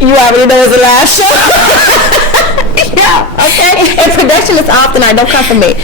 You already know it's a live show. Yeah, okay. And production is off tonight. Don't come for me.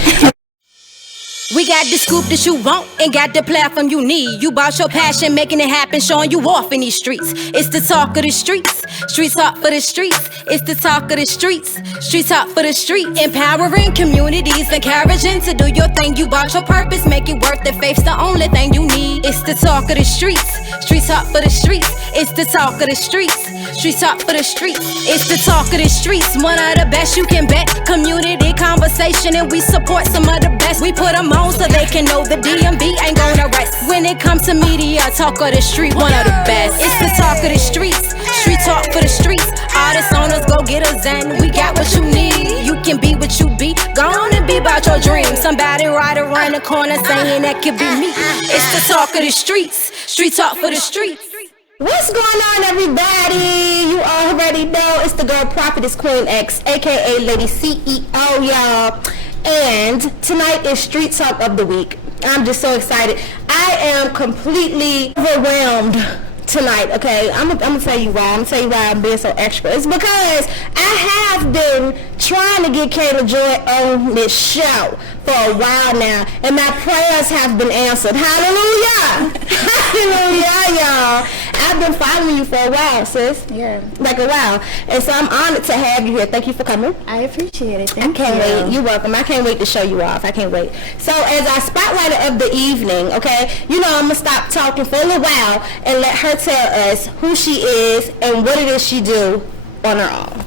We got the scoop that you want and got the platform you need. You bought your passion, making it happen, showing you off in these streets. It's the talk of the streets. Streets talk for the streets. It's the talk of the streets. Streets talk for the streets. Empowering communities, encouraging to do your thing. You bought your purpose, make it worth it. Faith's the only thing you need. It's the talk of the streets. Streets talk for the streets. It's the talk of the streets. Streets talk for the streets. It's the talk of the streets. One of the best you can bet. Community conversation, and we support some of the best. We put them on so they can know the D.M.V ain't gonna rest. When it comes to media, talk of the street, one of the best. It's the talk of the streets. Street talk for the streets. Artists, owners, go get us, and we got what you need. You can be what you be. Go on and be about your dreams. Somebody right around the corner saying that could be me. It's the talk of the streets. Street talk for the streets. What's going on, everybody? You already know it's the girl prophetess Queen X, aka Lady CEO, y'all. And tonight is Street Talk of the Week. I'm just so excited. I am completely overwhelmed tonight, okay? I'm gonna tell you why. I'm gonna tell you why I'm being so extra. It's because I have been trying to get Kayla Joy on this show for a while now, and my prayers have been answered. Hallelujah! Hallelujah, y'all. I've been following you for a while, sis. Yeah. Like a while. And so I'm honored to have you here. Thank you for coming. I appreciate it. Thank you. I can't wait. You're welcome. I can't wait to show you off. I can't wait. So as our spotlighter of the evening, okay, you know I'm going to stop talking for a little while and let her tell us who she is and what it is she do on her own.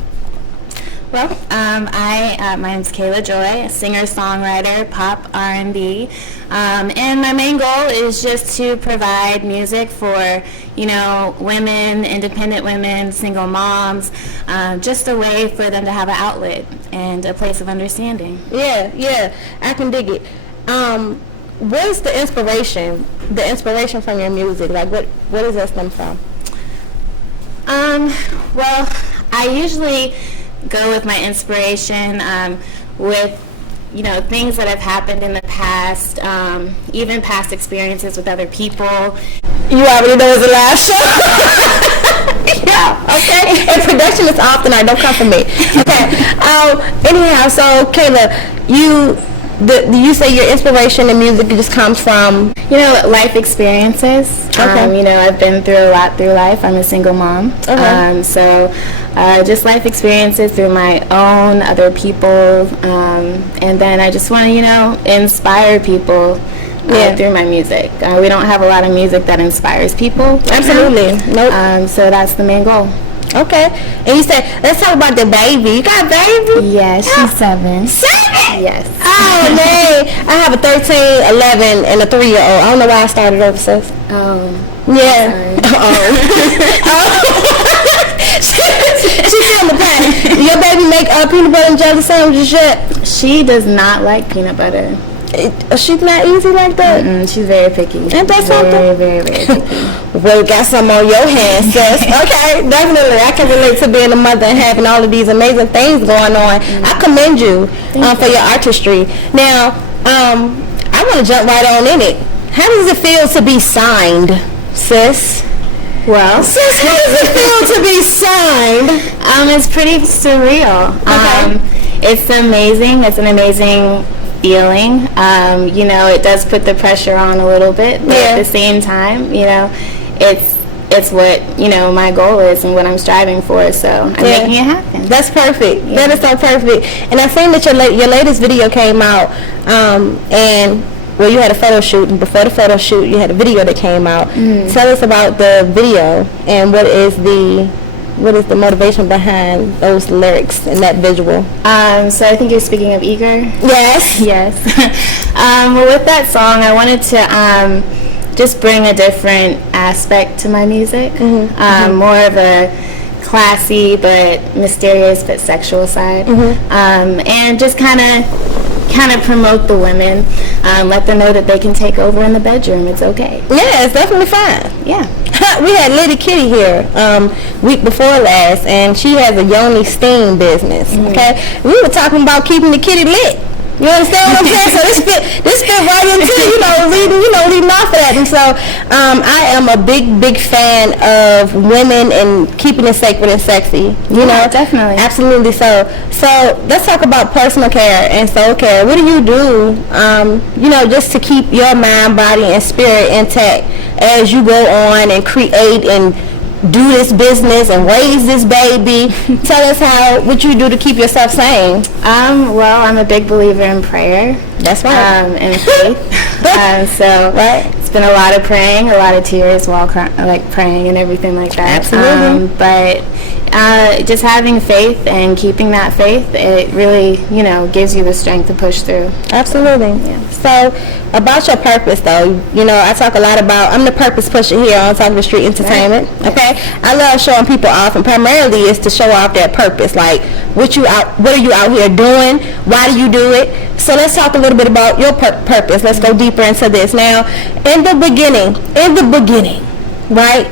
Well, my name's Kayla Joy, a singer-songwriter, pop, R&B, and my main goal is just to provide music for, you know, women, independent women, single moms, just a way for them to have an outlet and a place of understanding. Yeah, I can dig it. What's the inspiration from your music? Like, what does that stem from? Well, I usually go with my inspiration with, you know, things that have happened in the past, even past experiences with other people. You already know it's a live show. Yeah, okay. And production is off tonight. Don't come for me. Okay. Anyhow, so Kayla, you say your inspiration in music just comes from, you know, life experiences. Okay. You know, I've been through a lot through life. I'm a single mom. Okay. So just life experiences through my own, other people, and then I just want to, you know, inspire people through my music. We don't have a lot of music that inspires people. Absolutely. Nope. So that's the main goal. Okay. And you said, let's talk about the baby. You got a baby? Yeah, she's 7. 7? Yes. Oh, man. I have a 13, 11, and a 3-year-old. I don't know why I started over, sis. Oh. Yeah. She's feeling the pain. Your baby make peanut butter and jelly sandwiches yet? She does not like peanut butter. She's not easy like that? She's very picky. Ain't that something? Very, very picky. Well, got some on your hands, sis. Okay, definitely. I can relate to being a mother and having all of these amazing things going on. I commend you for your artistry. Now, I want to jump right on in it. How does it feel to be signed, sis? Well, sis, how does it feel to be signed? It's pretty surreal. Okay. It's amazing. It's an amazing feeling. You know, it does put the pressure on a little bit, but at the same time, you know, it's what, you know, my goal is and what I'm striving for, so I'm making it happen. That's perfect. That is so perfect. And I've seen that your latest video came out, and well, you had a photo shoot, and before the photo shoot you had a video that came out. Tell us about the video and what is the motivation behind those lyrics and that visual? So I think you're speaking of Eager? Yes. Yes. Well, with that song, I wanted to just bring a different aspect to my music. More of a classy but mysterious but sexual side. And just kind of promote the women, let them know that they can take over in the bedroom. It's okay. Yeah, it's definitely fine. Yeah. We had Lady Kitty here week before last, and she has a yoni steam business. Okay, we were talking about keeping the kitty lit. You understand what I'm saying? So this fit right into leading off of that. And so I am a big fan of women and keeping it sacred and sexy. You know, definitely, absolutely. So let's talk about personal care and soul care. What do you do? Just to keep your mind, body, and spirit intact as you go on and create and do this business and raise this baby. Tell us what you do to keep yourself sane. Well, I'm a big believer in prayer. That's right. And faith. So right. It's been a lot of praying, a lot of tears while praying and everything like that. Absolutely. But just having faith and keeping that faith, it really, gives you the strength to push through. Absolutely. Yeah. So about your purpose, though, I talk a lot about, I'm the purpose pusher here on Talk the Street Entertainment. Right. Okay. I love showing people off, and primarily is to show off their purpose. Like, what are you out here doing? Why do you do it? So let's talk a little bit about your purpose. Let's go deeper into this. Now, in the beginning, right?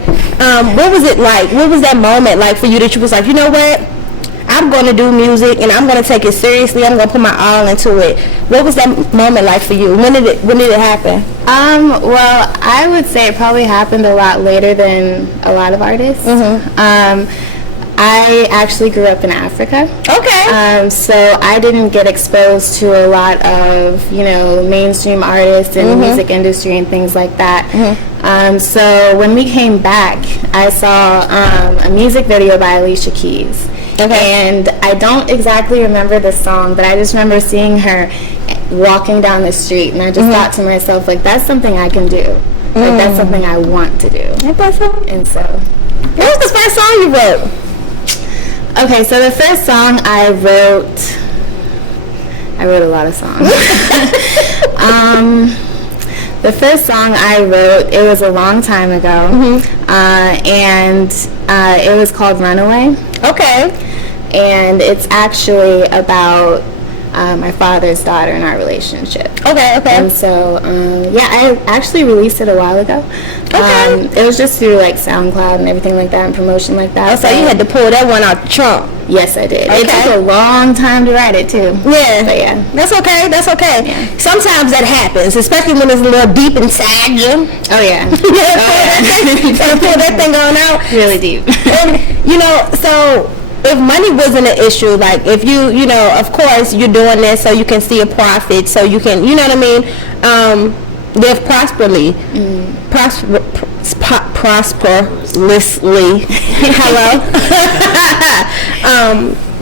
What was it like? What was that moment like for you that you was like, you know what? I'm going to do music and I'm going to take it seriously. I'm going to put my all into it. What was that moment like for you? When did it happen? Well, I would say it probably happened a lot later than a lot of artists. Mm-hmm. I actually grew up in Africa. Okay. So I didn't get exposed to a lot of, mainstream artists and music industry and things like that. Mm-hmm. So when we came back, I saw a music video by Alicia Keys. Okay. And I don't exactly remember the song, but I just remember seeing her walking down the street, and I just thought to myself, like, that's something I can do. Like, that's something I want to do. And so, what was the first song you wrote? Okay, so the first song I wrote a lot of songs. The first song I wrote, it was a long time ago, and it was called Runaway. Okay. And it's actually about my father's daughter and our relationship. Okay. And so, I actually released it a while ago. Okay. It was just through like SoundCloud and everything like that and promotion like that. Oh, so you had to pull that one out the trunk. Yes, I did. Okay. It took a long time to write it too. Yeah. But yeah. That's okay. Yeah. Sometimes that happens, especially when it's a little deep inside you. Oh yeah. Gotta pull that thing on out. Really deep. And so if money wasn't an issue, like if you of course you're doing this so you can see a profit, so you can, live prosperously, prosperously,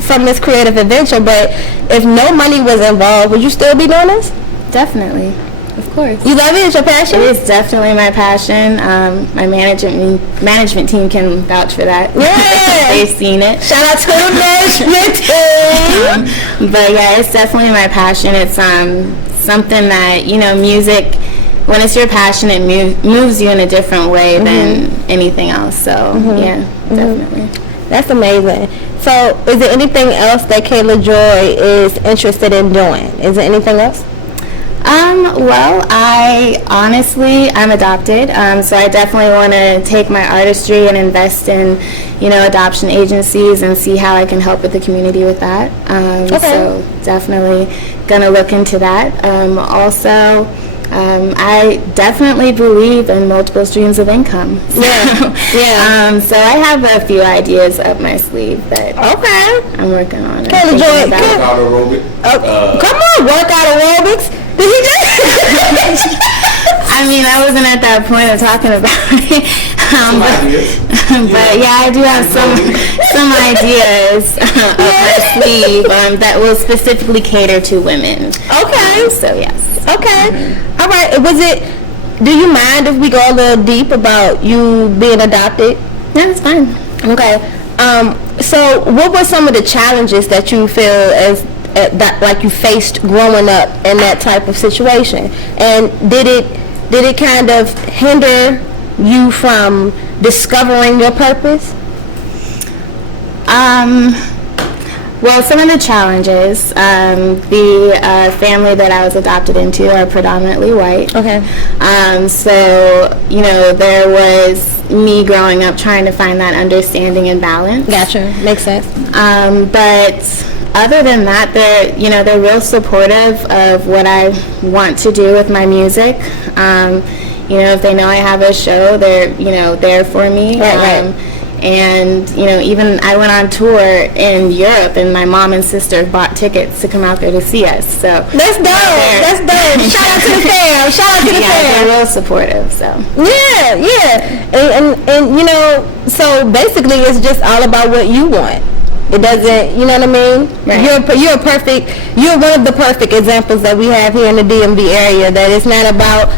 from this creative adventure. But if no money was involved, would you still be doing this? Definitely. Of course. You love it? It's your passion? It is definitely my passion. My management team can vouch for that. Yeah. They've seen it. Shout out to the management team. But yeah, it's definitely my passion. It's something that, music, when it's your passion, it moves you in a different way than anything else. So yeah, definitely. That's amazing. So is there anything else that Kayla Joy is interested in doing? Is there anything else? Well, I'm adopted, so I definitely want to take my artistry and invest in, adoption agencies and see how I can help with the community with that. So definitely gonna look into that. Also, I definitely believe in multiple streams of income. So, so I have a few ideas up my sleeve that I'm working on. Kayla Joy, workout aerobics. Come on, workout aerobics. Did he just? I mean, I wasn't at that point of talking about it. But yeah, I do have some ideas up my sleeve that will specifically cater to women. Okay. So yes. Okay. All right. Do you mind if we go a little deep about you being adopted? No, it's fine. Okay. So what were some of the challenges that you feel that like you faced growing up in that type of situation, and did it kind of hinder you from discovering your purpose? Well, some of the challenges, the family that I was adopted into are predominantly white. Okay. So, there was me growing up trying to find that understanding and balance. Gotcha. Makes sense. But other than that, they're real supportive of what I want to do with my music. If they know I have a show, they're there for me. Right. And even I went on tour in Europe, and my mom and sister bought tickets to come out there to see us. So that's dope. That's dope. Shout out to the fam. Shout out to the fam. They're real supportive. So and so basically, it's just all about what you want. It doesn't, you know what I mean? Right. You're one of the perfect examples that we have here in the DMV area, that it's not about,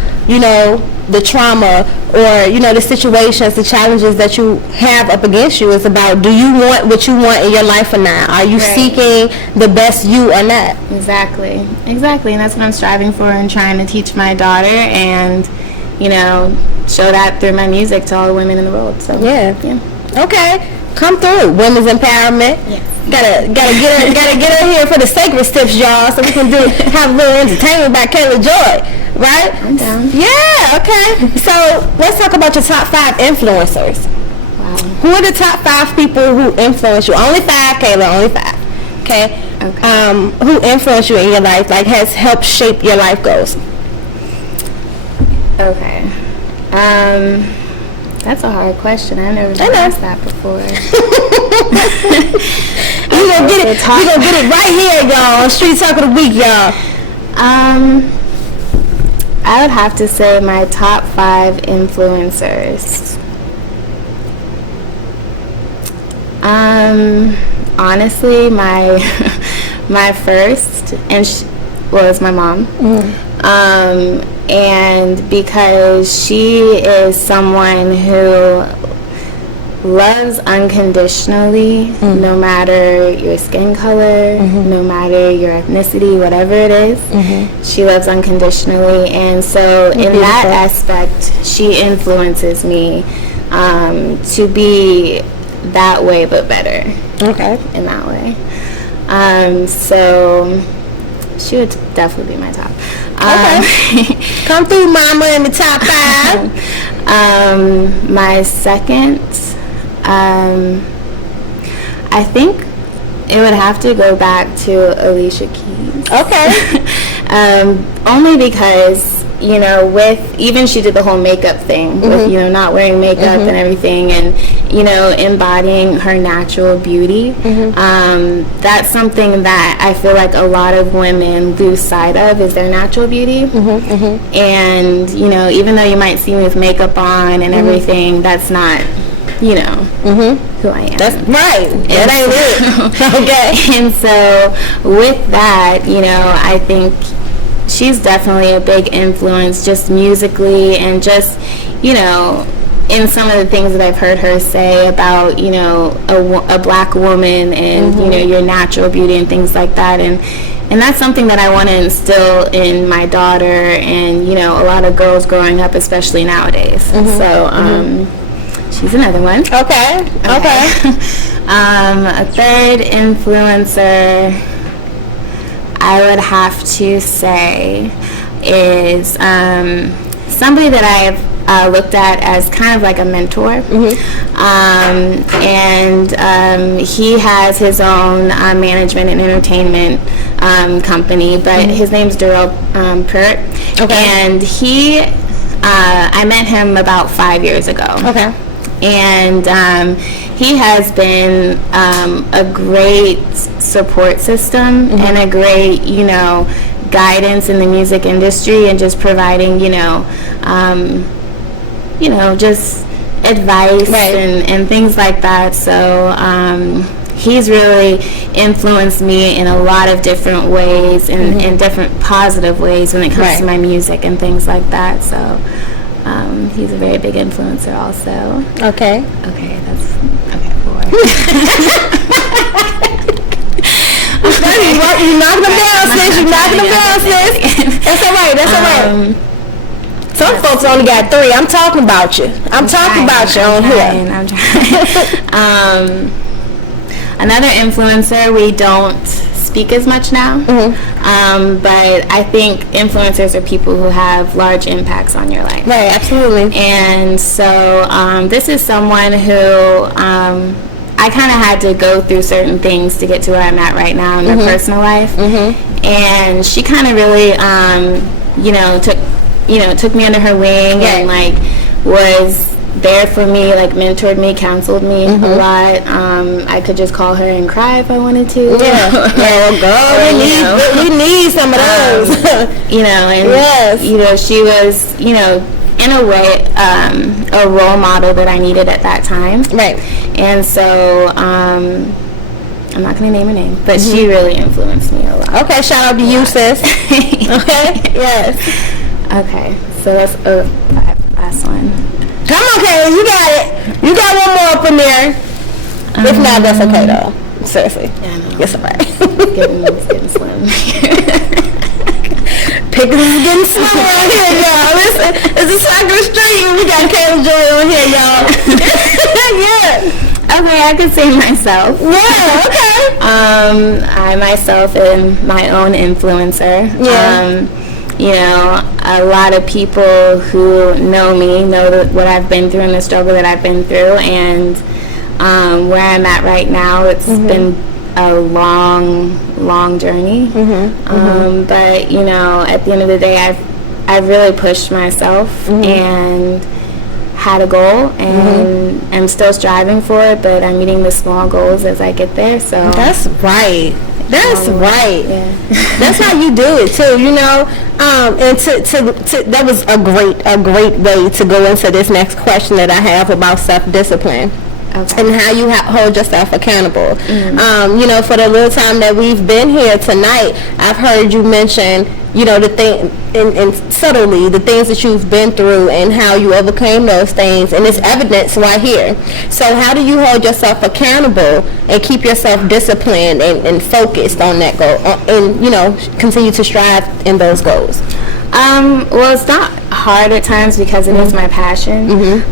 the trauma or, the situations, the challenges that you have up against you. It's about, do you want what you want in your life or not? Are you seeking the best you or not? Exactly. And that's what I'm striving for and trying to teach my daughter, and, show that through my music to all the women in the world. So yeah. Okay. Come through, women's empowerment. Yes. Gotta get her here for the sacred steps, y'all, so we can have a little entertainment by Kayla Joy, right? I'm down. Yeah, okay. So let's talk about your top 5 influencers. Wow. Who are the top 5 people who influence you? Only 5, Kayla, only 5. Okay. Who influence you in your life, like has helped shape your life goals? Okay. That's a hard question. I've never been asked that before. We're gonna get it right here, y'all. Street Talk of the Week, y'all. I would have to say my top 5 influencers. Honestly, my first was my mom. And because she is someone who loves unconditionally, no matter your skin color, no matter your ethnicity, whatever it is, she loves unconditionally. And so in that aspect, she influences me to be that way but better. Okay. In that way. So she would definitely be my top. Okay. Come through, mama, in the top 5. My second, I think it would have to go back to Alicia Key. Okay. Only because, with, even she did the whole makeup thing, with, not wearing makeup and everything, and, embodying her natural beauty. That's something that I feel like a lot of women lose sight of, is their natural beauty. And, even though you might see me with makeup on and everything, that's not, who I am. That's right. That ain't it. Okay. And so with that, I think she's definitely a big influence, just musically, and just, in some of the things that I've heard her say about, a black woman and, your natural beauty and things like that. And that's something that I want to instill in my daughter and, a lot of girls growing up, especially nowadays. So, she's another one. Okay. A third influencer I would have to say is somebody that I've looked at as kind of like a mentor. And he has his own management and entertainment company, but his name's Darrell Pert. And I met him about 5 years ago. And he has been a great support system and a great, guidance in the music industry, and just providing, just advice and things like that. So he's really influenced me in a lot of different ways, and in different positive ways when it comes to my music and things like that. So he's a very big influencer also. Okay, 4. You knocking them down, sis. That's all right. Some folks only got 3. I'm talking about you. I'm talking about you on here. I'm trying. Another influencer, we don't speak as much now, but I think influencers are people who have large impacts on your life. Right, absolutely. And so this is someone who I kind of had to go through certain things to get to where I'm at right now in my personal life. And she kind of really, took me under her wing and like was there for me, like mentored me, counseled me a lot. I could just call her and cry if I wanted to. We need some of those. She was, in a way, a role model that I needed at that time. Right. And so, I'm not going to name her name, but she really influenced me a lot. Okay, shout out to you, sis. Okay? Yes. Okay, so that's last one. Come on, Kayla, you got it. You got one more up in there. If not, that's okay, though. Seriously. Yeah, no. It's alright. It's getting slim. Pickles is getting slim on here, y'all. Listen, it's a soccer street. We got Kayla Joy on here, y'all. Yeah. Okay, I can say myself. Yeah, okay. I myself am my own influencer. Yeah. A lot of people who know me know what I've been through and the struggle that I've been through, and where I'm at right now, it's been a long journey. But at the end of the day, I've really pushed myself and had a goal, and I'm still striving for it, but I'm meeting the small goals as I get there. So that's right. That's right. Yeah. That's how you do it too, and to that was a great way to go into this next question that I have about self-discipline. Okay. And how you hold yourself accountable. For the little time that we've been here tonight, I've heard you mention, the thing, and subtly, the things that you've been through and how you overcame those things, and it's evidence right here. So how do you hold yourself accountable and keep yourself disciplined and focused on that goal, and continue to strive in those goals? Well, it's not hard at times because it is my passion.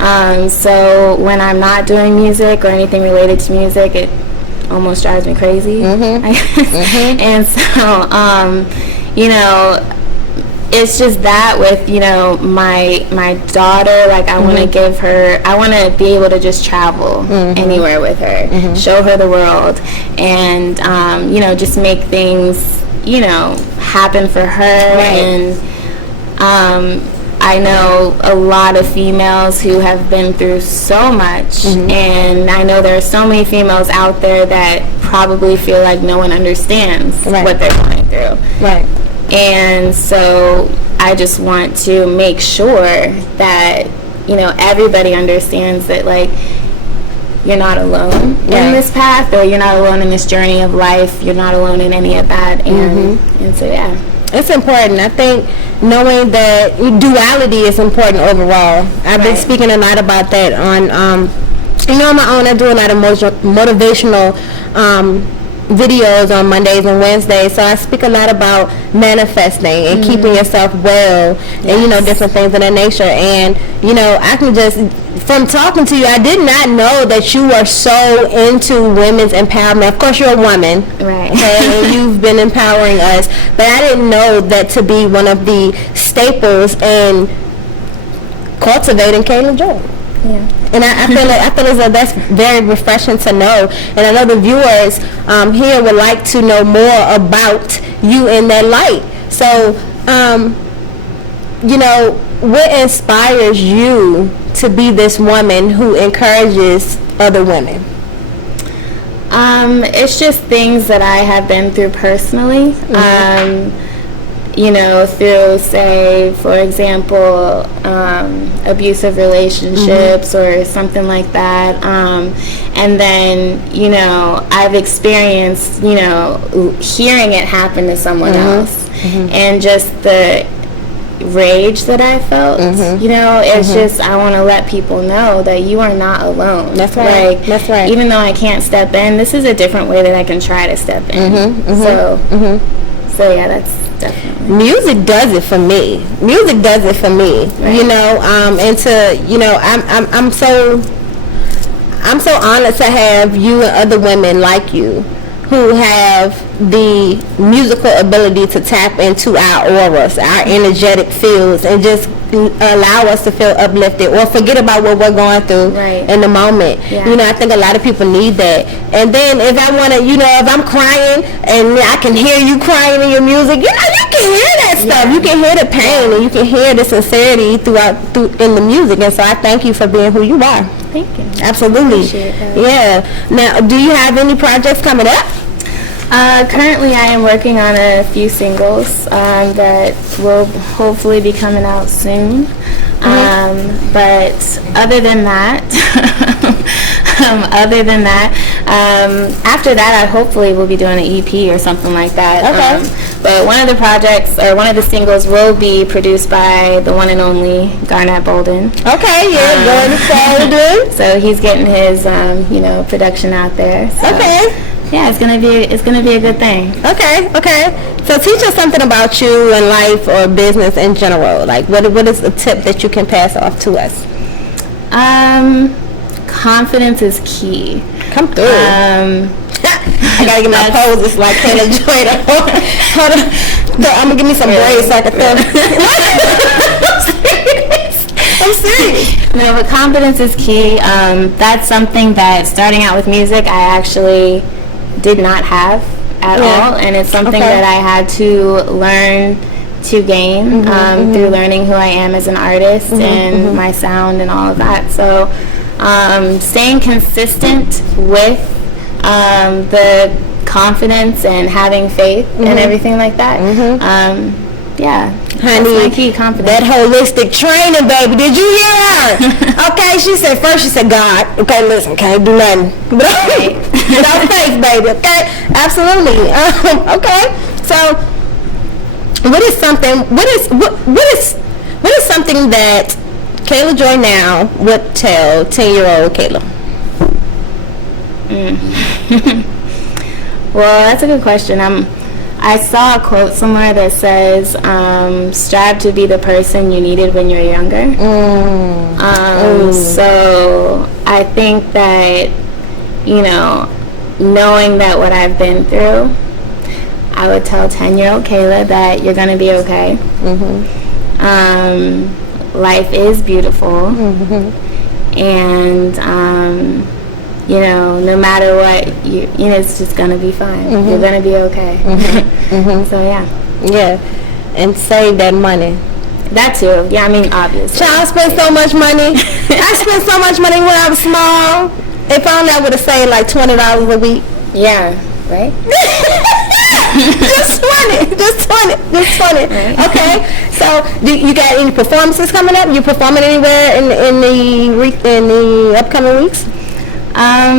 So when I'm not doing music or anything related to music, it almost drives me crazy. And so, it's just that with, my daughter, like I want to give her, I want to be able to just travel anywhere with her, show her the world, and, just make things, happen for her. And I know a lot of females who have been through so much, and I know there are so many females out there that probably feel like no one understands what they're going through. Right. And so I just want to make sure that, everybody understands that, like, you're not alone in this path, or you're not alone in this journey of life. You're not alone in any of that. And so, yeah. It's important. I think knowing that duality is important overall. I've been speaking a lot about that on, on my own. I do a lot of motivational videos on Mondays and Wednesdays, so I speak a lot about manifesting and keeping yourself well, and different things of that nature. And I can just, from talking to you, I did not know that you are so into women's empowerment. Of course, you're a woman, right? Okay, and you've been empowering us, but I didn't know that to be one of the staples in cultivating Kayla Joy. Yeah. And I feel as though that's very refreshing to know. And I know the viewers here would like to know more about you in that light. So, what inspires you to be this woman who encourages other women? It's just things that I have been through personally. Through, say, for example, abusive relationships or something like that. And then, I've experienced, hearing it happen to someone else. And just the rage that I felt, it's just, I want to let people know that you are not alone. That's right. That's right. Even though I can't step in, this is a different way that I can try to step in. So yeah, that's definitely. Music does it for me. Right. And to, I'm so honored to have you and other women like you who have the musical ability to tap into our auras, our energetic fields, and just allow us to feel uplifted or forget about what we're going through in the moment. You know, I think a lot of people need that. And then if I want to, you know, if I'm crying and I can hear you crying in your music, you know, you can hear that stuff. You can hear the pain and you can hear the sincerity in the music. And so I thank you for being who you are. Thank you. Absolutely. Yeah. Now, do you have any projects coming up? Currently, I am working on a few singles that will hopefully be coming out soon. But other than that, after that, I hopefully will be doing an EP or something like that. But one of the projects, or one of the singles, will be produced by the one and only Garnett Boldin. So he's getting his, you know, production out there. So. Yeah, it's gonna be a good thing. Okay. So teach us something about you and life or business in general. Like, what is a tip that you can pass off to us? Confidence is key. Come through. I gotta get my poses like Kayla Joy. Hold on. I'm gonna give me some braids so I can throw. I'm serious. No, but confidence is key. That's something that starting out with music, I actually did not have at all, and it's something that I had to learn to gain through learning who I am as an artist and my sound and all of that. So staying consistent with the confidence and having faith and everything like that. Honey, that's my key, confidence. That holistic training, baby. Did you hear her? Okay, she said God. Okay, listen, can't do nothing without faith, baby. Okay, absolutely. Okay, so what is something that Kayla Joy now would tell 10-year-old Kayla? Well, that's a good question. I saw a quote somewhere that says, strive to be the person you needed when you're younger. So I think that, you know, knowing that what I've been through, I would tell 10-year-old Kayla that you're going to be okay. Life is beautiful. And, you know, no matter what, you know, it's just gonna be fine. You're gonna be okay. So yeah, and save that money. That too. Yeah, I mean, obviously. Child, spent so much money. I spent so much money when I was small. If only I would have saved like $20 a week. Yeah. Right. Just 20. Right. Okay. So, you got any performances coming up? You performing anywhere in the upcoming weeks? I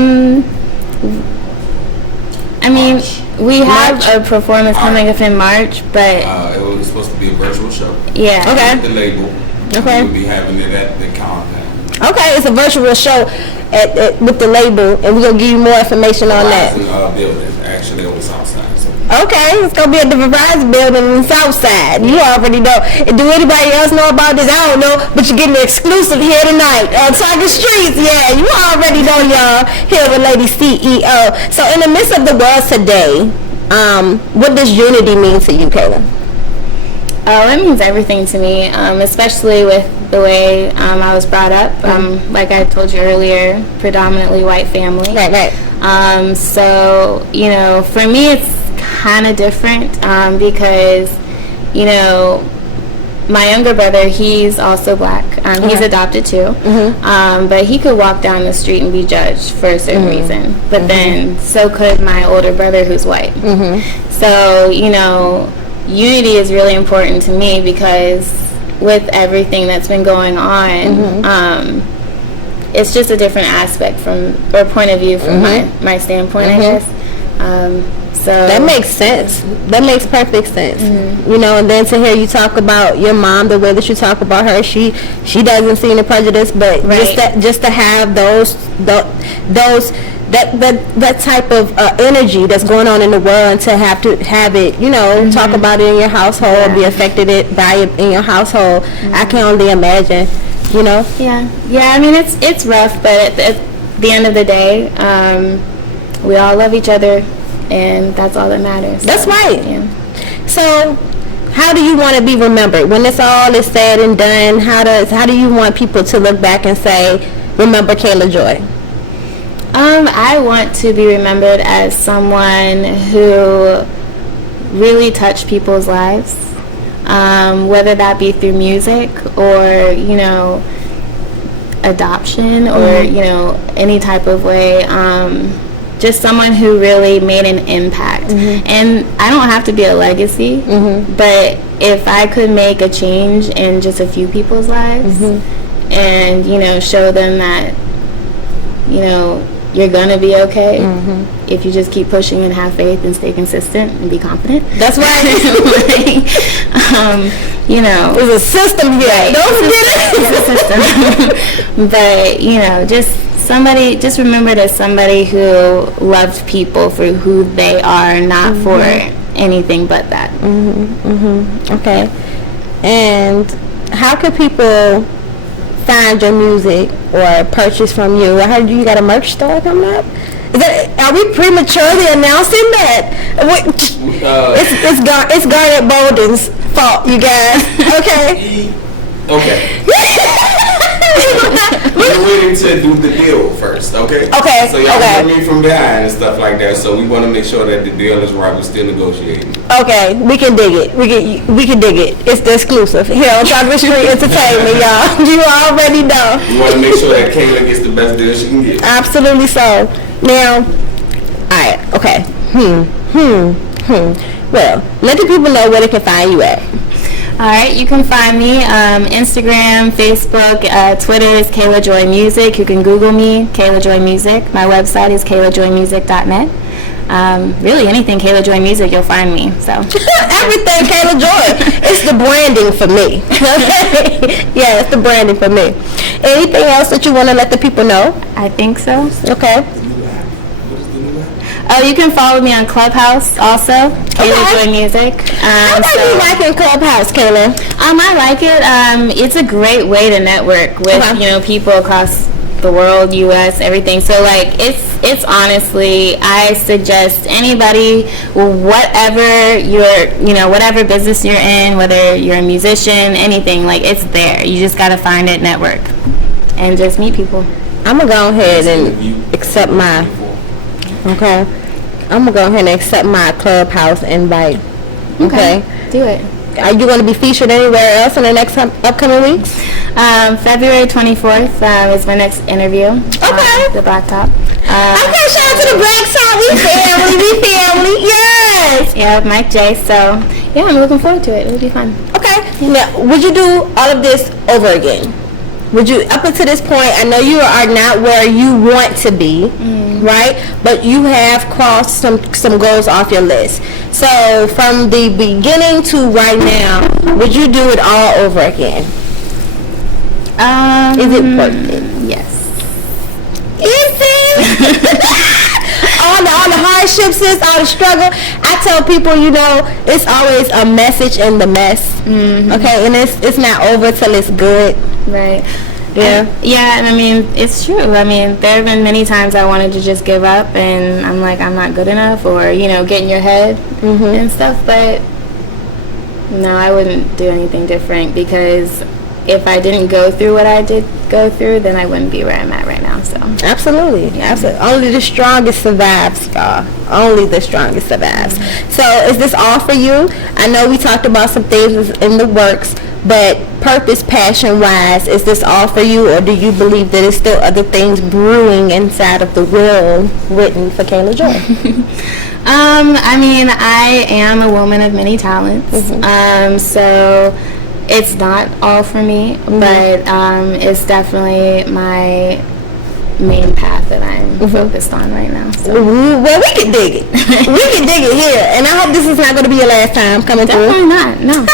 mean, we have a performance coming up in March, but it was supposed to be a virtual show. Yeah. Okay. The label. Okay. We'll be having it at the compound. Okay, it's a virtual show with the label, and we're gonna give you more information on that. Building, actually on the south side. So. Okay, it's gonna be at the Verizon building on the south side. You already know. Do anybody else know about this? I don't know, but you're getting the exclusive here tonight on Target Streetz. Yeah, you already know, y'all. Here with Lady CEO. So in the midst of the world today, what does unity mean to you, Kayla? It means everything to me, especially with the way I was brought up. Like I told you earlier, predominantly white family. Right. So, you know, for me it's kind of different because, you know, my younger brother, he's also black. He's adopted too. But he could walk down the street and be judged for a certain reason. But then so could my older brother who's white. So, you know, unity is really important to me because with everything that's been going on, it's just a different aspect or point of view from my standpoint, I guess. So that makes sense. That makes perfect sense. You know, and then to hear you talk about your mom, the way that you talk about her, she doesn't see any prejudice, but just to have that type of energy that's going on in the world, and to have it, you know, talk about it in your household, be affected by it in your household. I can only imagine, you know. Yeah. I mean, it's rough, but at the end of the day, we all love each other, and that's all that matters. That's right. Yeah. So, how do you want to be remembered when it's all is said and done? How do you want people to look back and say, remember Kayla Joy? I want to be remembered as someone who really touched people's lives, whether that be through music or, you know, adoption or, you know, any type of way. Just someone who really made an impact. And I don't have to be a legacy, but if I could make a change in just a few people's lives and, you know, show them that, you know, you're gonna be okay if you just keep pushing and have faith and stay consistent and be confident. That's right. Like, you know, there's a system here. Right. Don't forget it. It's a system. But, you know, just remember that somebody who loved people for who they are, not for anything but that. Okay. And how can people find your music or purchase from you? I heard you got a merch store coming up. Are we prematurely announcing that? It's Garnett Boldin's fault, you guys. Okay. We're waiting to do the deal first, okay? Okay. So y'all hear me from behind and stuff like that. So we want to make sure that the deal is right. We're still negotiating. Okay, we can dig it. We can dig it. It's the exclusive here on Chocolate Street Entertainment, y'all. You already know. We want to make sure that Kayla gets the best deal she can get. Absolutely so. Now, alright, okay. Well, let the people know where they can find you at. Alright, you can find me Instagram, Facebook, Twitter is Kayla Joy Music. You can Google me, Kayla Joy Music. My website is kaylajoymusic.net. Really anything Kayla Joy Music, you'll find me. So everything Kayla Joy. It's the branding for me. Yeah, it's the branding for me. Anything else that you want to let the people know? I think so. Okay. Oh, you can follow me on Clubhouse also, Kayla Joy Music. How about you liking Clubhouse, Kayla? I like it. It's a great way to network with you know, people across the world, U.S., everything. So like it's honestly, I suggest anybody, whatever whatever business you're in, whether you're a musician, anything, like it's there. You just gotta find it, network, and just meet people. I'm gonna go ahead and accept my. Okay, I'm gonna go ahead and accept my Clubhouse invite. Okay, do it. Are you going to be featured anywhere else in the next upcoming weeks? February 24th is my next interview. Okay. The Blacktop. Okay, shout out to the Blacktop. We family. Yes. Yeah, with Mike J. So yeah, I'm looking forward to it. It'll be fun. Okay. Now, would you do all of this over again? Would you, up until this point, I know you are not where you want to be, right? But you have crossed some goals off your list. So from the beginning to right now, would you do it all over again? Is it worth it? Yes. Is it? all the hardships, all the struggle. I tell people, you know, it's always a message in the mess. Okay, and it's not over till it's good. Right. Yeah. Yeah, and I mean, it's true. I mean, there have been many times I wanted to just give up, and I'm like, I'm not good enough, or, you know, get in your head and stuff, but no, I wouldn't do anything different, because if I didn't go through what I did go through, then I wouldn't be where I'm at right now. So absolutely. Only the strongest survives, y'all. Only the strongest survives. So is this all for you? I know we talked about some things in the works, but purpose, passion wise, is this all for you, or do you believe that there's still other things brewing inside of the will written for Kayla Joy? I mean, I am a woman of many talents. So it's not all for me, but it's definitely my main path that I'm focused on right now. So. Well, we can dig it. We can dig it here, and I hope this is not going to be your last time coming through. Definitely not. No.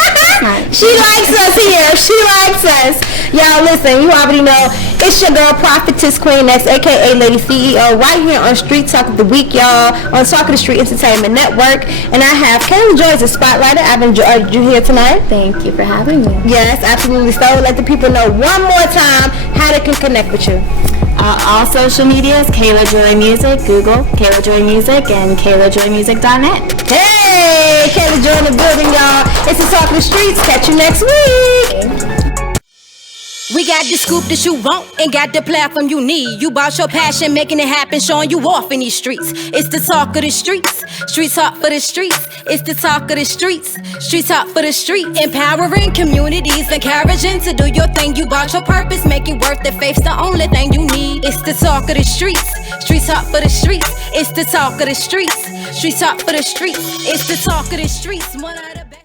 She likes us here. She likes us. Y'all listen, you already know, it's your girl Prophetess Queen X, aka Lady CEO, right here on Street Talk of the Week, y'all, on Talk of the Street Entertainment Network. And I have Kayla Joy as a spotlighter. I've enjoyed you here tonight. Thank you for having me. Yes, absolutely. So let the people know one more time how they can connect with you. All social medias, Kayla Joy Music. Google Kayla Joy Music and KaylaJoyMusic.net. Hey, Kayla Joy in the building, y'all. It's the Talk of the Streets. Catch you next week. We got the scoop that you want and got the platform you need. You bout your passion, making it happen, showing you off in these streets. It's the talk of the streets. Street talk for the streets. It's the talk of the streets. Street talk for the street. Empowering communities, encouraging to do your thing. You bout your purpose, make it worth the faith's the only thing you need. It's the talk of the streets. Street talk for the streets. It's the talk of the streets. Street talk for the streets. It's the talk of the streets.